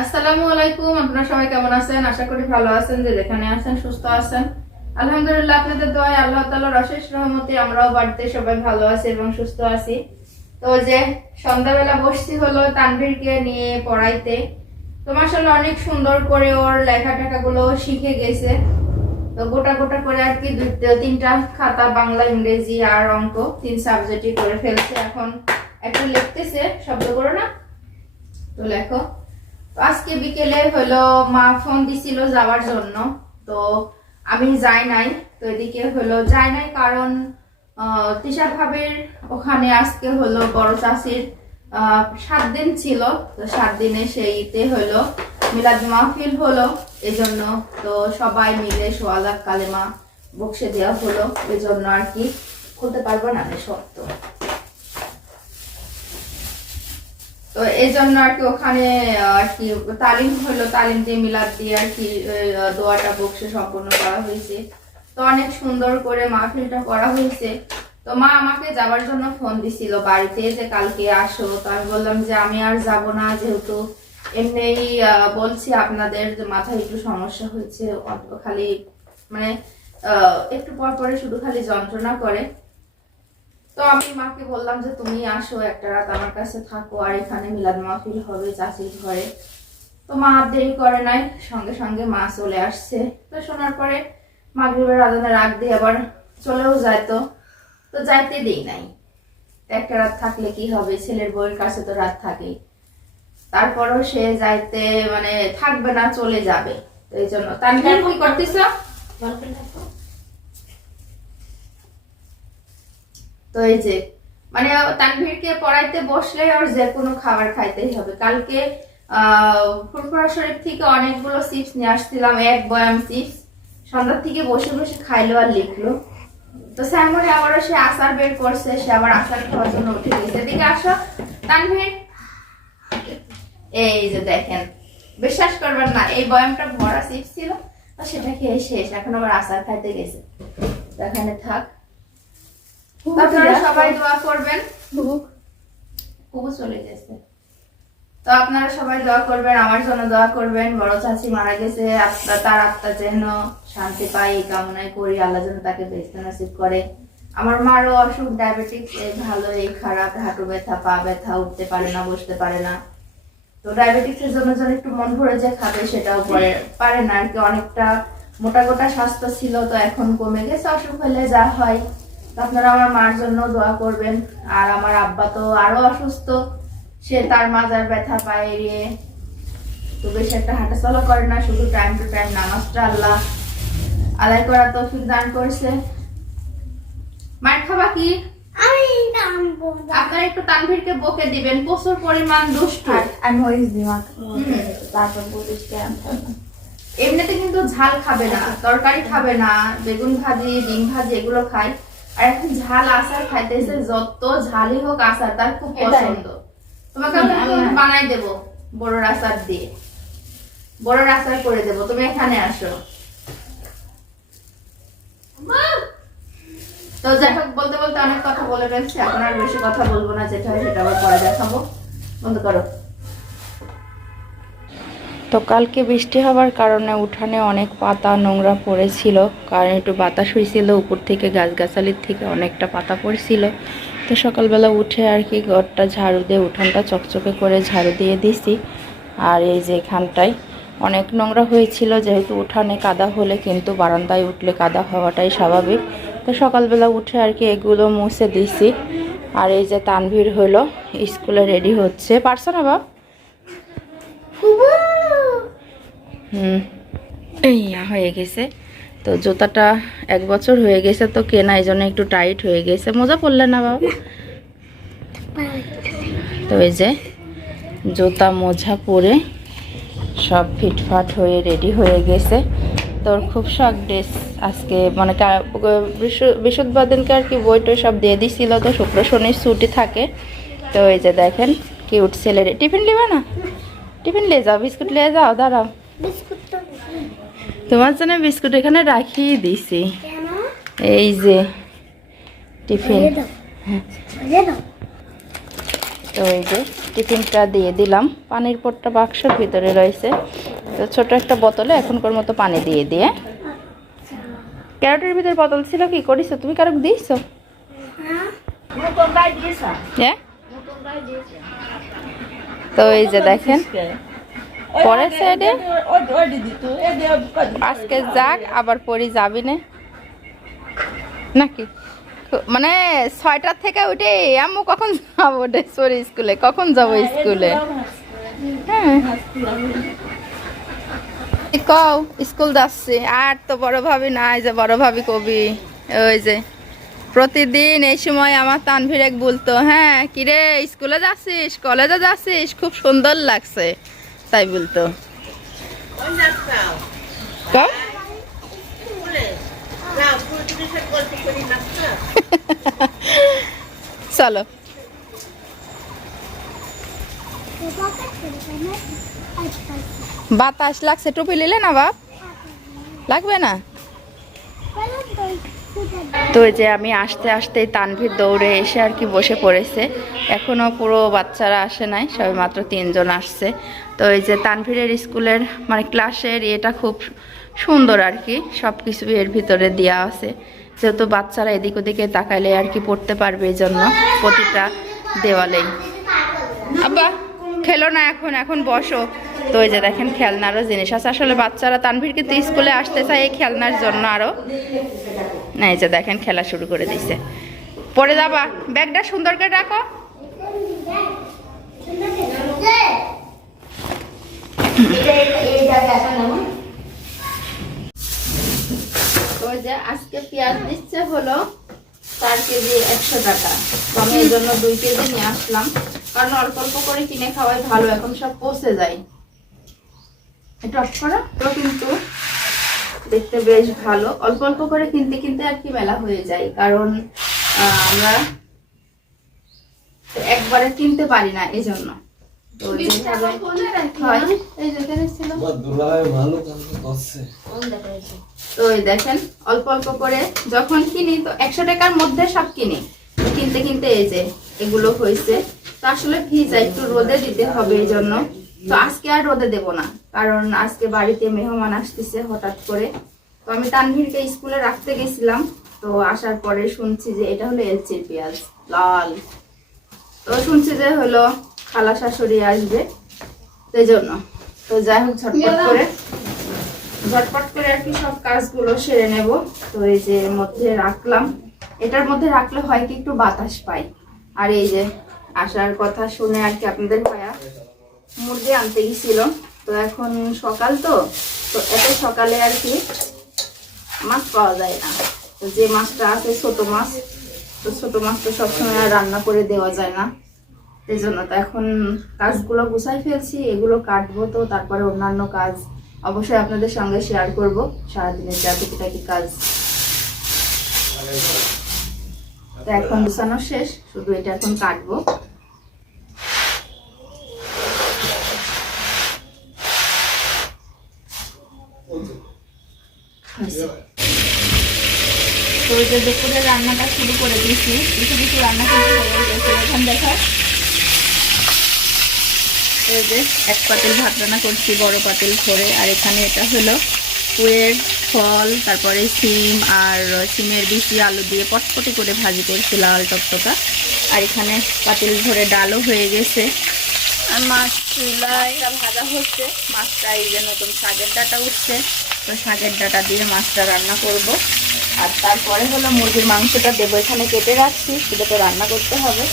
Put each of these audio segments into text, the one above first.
আসসালামু আলাইকুম, আপনারা সবাই কেমন আছেন? আশা করি ভালো আছেন, যে যেখানে আছেন, সুস্থ আছেন। আলহামদুলিল্লাহ, আপনাদের দোয়ায় আল্লাহ তাআলার অশেষ রহমতে আমরাও বাড়িতে সবাই ভালো আছি এবং সুস্থ আছি। তো যে সন্ধ্যাবেলা বসছি হলো তানভীরকে নিয়ে পড়াইতে। তো মাসাল্লাহ অনেক সুন্দর করে ওর লেখা টেখাগুলো শিখে গেছে। তো গোটা গোটা করে আর কি তিনটা খাতা, বাংলা, ইংরেজি আর অঙ্ক, তিন সাবজেক্টই করে ফেলছে। এখন একটু লিখতেছে, শব্দ করো না। তো লেখো। আজকে বিকেলে হলো মা ফোন দিছিল যাওয়ার জন্য, তো আমি যাই নাই, তো এদিকে হলো যাই নাই কারণ তিশা ভাবের ওখানে আজকে হলো বড় চাষির সাত দিন ছিল, তো সাত দিনে সেইতে হলো মিলাদ মাহফিল হলো, এজন্য তো সবাই মিলে সোয়ালাক কালেমা বক্সে দেওয়া হলো এই জন্য আর কি খুলতে পারব না রে তো এই জন্য আর কি ওখানে আর কি তালিম হলো তালিম দিয়ে মিলাদ দিয়ে আর কি দোয়াটা বক্সে সম্পূর্ণ করা হয়েছে। তো অনেক সুন্দর করে মাহফিলটা করা হয়েছে। তো মা আমাকে যাওয়ার জন্য ফোন দিছিল বাড়িতে যে কালকে আসো। তো আমি বললাম যে আমি আর যাব না যেহেতু এমনিই আহ, বলছি আপনাদের যে মাথায় একটু সমস্যা হয়েছে খালি মানে একটু পর পরে শুধু খালি যন্ত্রণা করে। তো আমি মাকে বললাম যে, তুমি আসো, একটা রাত আমার কাছে থাকো, আর এখানে মিলাদ মাহফিল হবে চাষির ঘরে। তো মা আর দেরি করে নাই, সঙ্গে সঙ্গে মা চলে আসছে। তো শোনার পরে মাগরিবের আজানে রাগ দিয়ে আবার চলেও যায় তো। তো যাইতে দেই নাই। একটা রাত থাকলে কি হবে? ছেলের বউয়ের কাছে তো রাত থাকেই তারপরও সে যাইতে মানে থাকবে না, চলে যাবে। তো এই জন্য। তানভীর, কি করতেছ? তো এই যে মানে তানভীরকে পড়াইতে বসলে ওর যে কোনো খাবার খাইতেই হবে। কালকে ফুরফুরা শরীফ থেকে অনেকগুলো চিপস নিয়ে আসছিলাম, এক বয়াম চিপস। সন্ধ্যার থেকে বসে বসে খাইলো আর লিখলো। তো স্যামরে আবারও সে আচার বের করছে, সে আবার আচার খাওয়ার জন্য উঠে গেছে। এদিকে আসো। তানভীর, এই যে দেখেন, বিশ্বাস করবেন না, এই বয়ামটা ভরা চিপস ছিল সেটা খেয়ে শেষ, এখন আবার আচার খাইতে গেছে। এখানে থাক। আপনারা সবাই দোয়া করবেন। খুব চলে গেছে। তো আপনারা সবাই দোয়া করবেন আমার জন্য দোয়া করবেন। বড় চাচি মারা গেছে আত্মা তার আত্মা যেন শান্তি পাই এই কামনাই করি। আল্লাহ যেন তাকে নসিব করে। আমার মারও অসুখ ডায়াবেটিস এই ভালো এই খারাপ হাঁটু ব্যথা পা ব্যথা উঠতে পারে না বসতে পারে না। তো ডায়াবেটিসের জন্য যেন একটু মন ভরে যে খাবে সেটাও পরে পারে না। আর কি অনেকটা মোটা গোটা স্বাস্থ্য ছিল তো এখন কমে গেছে অসুখ হলে যা হয়। আপনারা আমার মার জন্য দোয়া করবেন। আর আমার আব্বা তো আরও অসুস্থ। সে তার মাজার ব্যথা পায়ে এড়িয়ে। তো বেশ একটা হাঁটাচলা করে না শুধু টাইম টু টাইম নামাজটা আল্লাহ আদায় করা তৌফিক দান করছে। মার খাবা কি? আমি আপনারা একটু তানভীরকে বকে দিবেন প্রচুর পরিমাণ দুষ্ট। এমনিতে কিন্তু ঝাল খাবে না তরকারি খাবে না বেগুন ভাজি ডিম ভাজি এগুলো খায়। আর এখন ঝাল আচার খাইতেছে যত ঝালই হোক আচার তার খুব পছন্দ। তোমাকে আমি না। বানাই দেবো বড় আচার দিয়ে। বড় আচার করে দেবো তুমি এখানে আসো। তো যাই হোক বলতে বলতে অনেক কথা বলে ফেলছি এখন আর বেশি কথা বলব না যেটা হয় সেটা আবার পরে দেখাবো। বন্ধ করো। তো কালকে বৃষ্টি হওয়ার কারণে উঠানে অনেক পাতা নোংরা পড়েছিল, কারণ একটু বাতাস হয়েছিল উপর থেকে গাছগাছালির থেকে অনেকটা পাতা পড়েছিল। তো সকালবেলা উঠে আর কি ঘরটা ঝাড়ু দিয়ে, উঠানটা চকচকে করে ঝাড়ু দিয়ে দিছি। আর এই যে এখানটায় অনেক নোংরা হয়েছিল, যেহেতু উঠানে কাদা হলে কিন্তু বারান্দায় উঠলে কাদা হওয়াটাই স্বাভাবিক। তো সকালবেলা উঠে আর কি এগুলো মুছে দিছি। আর এই যে তানভীর হলো, স্কুলে রেডি হচ্ছে। পারছ না বাবা এই হয়ে গেছে। তো জুতাটা এক বছর হয়ে গেছে তো কেনা, এই জন্য একটু টাইট হয়ে গেছে। মজা পড়লে না বাবা? তো এই যে জুতা মোজা পরে সব ফিটফাট হয়ে রেডি হয়ে গেছে। তোর খুব শখ ড্রেস আজকে মানে কা- বৃহস্প- বৃহস্পতিবার দিনকে আর কি বই টই সব দিয়ে দিছিল তো, শুক্র শনির ছুটি থাকে। তো এই যে দেখেন কিউট ছেলের টিফিন নেবে না? টিফিন নিয়ে যাও, বিস্কুট নিয়ে যাও, দাঁড়াও। তোমার জন্য বিস্কুট এখানে রাখিয়ে দিছি। এই যে টিফিন। দাও। তো এই যে টিফিনটা দিয়ে দিলাম। পানির পটটা বাক্সের ভিতরে রয়েছে। তো ছোট একটা বোতলে এখনকার মতো পানি দিয়ে দিয়ে। ক্যারটের ভিতরে বোতল ছিল কি? করিছো? তুমি কারক দিয়েছ? হ্যাঁ? তো এই যে দেখেন। পরের সাইডে আজকে যাক আবার পরি যাবি না নাকি মানে ছয়টার থেকে উঠে আম্মু কখন যাব সরি স্কুলে কখন যাব স্কুলে হ্যাঁ কও স্কুল যাচ্ছি আর তো বড় ভাবি নাই যে বড় ভাবি কবি ওই যে প্রতিদিন এই সময় আমার তানভীর এক বলতো হ্যাঁ কিরে স্কুলে যাচ্ছিস কলেজে যাচ্ছিস খুব সুন্দর লাগছে তাই বলতো। চলো। বাতাস লাগছে টুপি নিলে না বাপ? লাগবে না? তো যে আমি আসতে আসতে তানভীর দৌড়ে এসে আর কি বসে পড়েছে। এখনও পুরো বাচ্চারা আসে নাই সবে মাত্র তিনজন আসছে। তো এই যে তানভীরের স্কুলের মানে ক্লাসের এটা খুব সুন্দর আর কি সব কিছু এর ভিতরে দেওয়া আছে। যেহেতু বাচ্চারা এদিক ওদিকে তাকাইলে আর কি পড়তে পারবে এই জন্য প্রতিটা দেওয়ালেই আব্বা, খেলো না এখন এখন বসো। তো এই যে দেখেন খেলনারও জিনিস আছে। আসলে বাচ্চারা তানভীর কিন্তু স্কুলে আসতে চায় এই খেলনার জন্য আরও না, এই যে দেখেন খেলা শুরু করে দিছে। পরে যাবা। ব্যাগটা সুন্দর করে রাখো। আজকে পেঁয়াজ দিচ্ছে হলো চার কেজি একশো টাকা। আমি এই জন্য দুই কেজি নিয়ে আসলাম। কারণ অল্প অল্প করে কিনে খাওয়াই ভালো, এখন সব পচে যায়। এটা কিন্তু দেখতে বেশ ভালো। অল্প অল্প করে কিনতে কিনতে আর কি মেলা হয়ে যায়। কারণ আমরা একবারে কিনতে পারি না, এই জন্য। তো যেভাবে হয়। এই যেখানে ছিল। দুলাই ভালো কাজ করছে। তো এই দেখেন অল্প অল্প করে যখন কিনি তো একশো টাকার মধ্যে সব কিনি। কিনতে কিনতে এই যে এগুলো হয়েছে। তো আসলে ভিজা একটু রোদে দিতে হবে এই জন্য। তো আজকে আর রোদে দেব না কারণ আজকে বাড়িতে মেহমান আসতেছে হঠাৎ করে। তো আমি তানভীরকে স্কুলে রাখতে গেছিলাম। তো আসার পরে শুনছি যে এটা হলো এলচির পেঁয়াজ লাল। তো শুনছি যে হলো খালা শাশুড়ি আসবে। সেই জন্য। তো যাই হোক ঝটপট করে। ঝটপট করে আর কি সব কাজগুলো সেরে নেব। তো এই যে মধ্যে রাখলাম। এটার মধ্যে রাখলে হয় কি একটু বাতাস পাই। আর এই যে আসার কথা শুনে আর কি আপনাদের ভাইয়া মুরগি আনতে গেছিল। তো এখন সকাল তো। তো এত সকালে আর কি মাছ পাওয়া যায় না। তো যে মাছটা আছে ছোট মাছ তো ছোট মাছ তো সবসময় আর রান্না করে দেওয়া যায় না। এই জন্য তো এখন কাজগুলো গুছাই ফেলছি, এগুলো কাটবো তো, তারপরে অন্যান্য কাজ অবশ্যই আপনাদের সঙ্গে শেয়ার করব, সারাদিনের যা টুকিটাকি কাজ। তো এখন গুছানো শেষ, শুধু এটা এখন কাটবো। তো দুপুরে রান্নাটা শুরু করে দিয়েছি, কিছু কিছু রান্না কিন্তু এখন দেখো এই যে এক পাতিল ভাত রান্না করছি, বড় পাতিল করে। আর এখানে এটা হলো পুয়ের ফল, তারপরে সিম আর সিমের বিচি, আলু দিয়ে পটপটি করে ভাজি করছি লাল টকটকা। আর এখানে পাতিল ভরে ডালও হয়ে গেছে। আর মাছ চুলাইটা ভাজা হচ্ছে। মাছটা এই যে নতুন শাকের ডাটা উঠছে। তো শাকের ডাটা দিয়ে মাছটা রান্না করব। আর তারপরে হলো মুরগির মাংসটা দেবো। এখানে কেটে রাখছি। সেটা তো রান্না করতে হবে।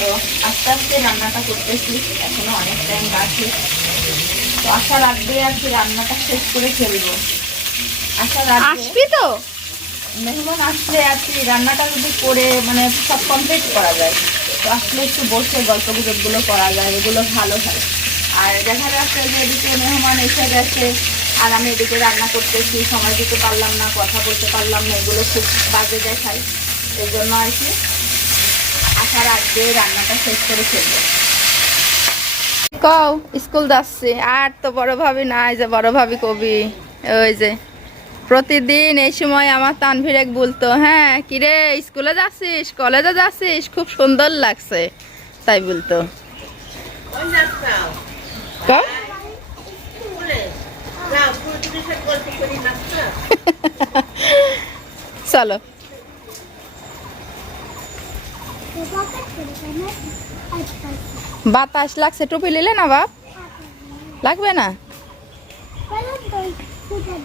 তো আস্তে আস্তে রান্নাটা করতেছি। এখনও অনেক টাইম বাকি। তো আসার আগে আর কি রান্নাটা শেষ করে ফেলব। আশা আসবি তো? মেহমান আসলে আর কি রান্নাটা যদি করে মানে সব কমপ্লিট করা যায়। তো আসলে একটু বসে গল্প গুজবগুলো করা যায় এগুলো ভালো হয়। আর দেখা যাচ্ছে যে এদিকে মেহমান এসে গেছে আর আমি এদিকে রান্না করতেছি সময় দিতে পারলাম না কথা বলতে পারলাম না এগুলো খুব বাজে দেখায়। এই জন্য আর কি আসার রান্নাটা শেষ করে ফেলব। কও স্কুল যাচ্ছি। আর তো বড় ভাবি নাই যে বড় ভাবি কবি। ওই যে প্রতিদিন এই সময় আমার তানভীর এক বলতো হ্যাঁ কিরে স্কুলে যাচ্ছিস? কলেজে যাচ্ছিস? খুব সুন্দর লাগছে। তাই বলতো। চলো। বাতাস লাগছে টুপি নিলে না বাপ? লাগবে না?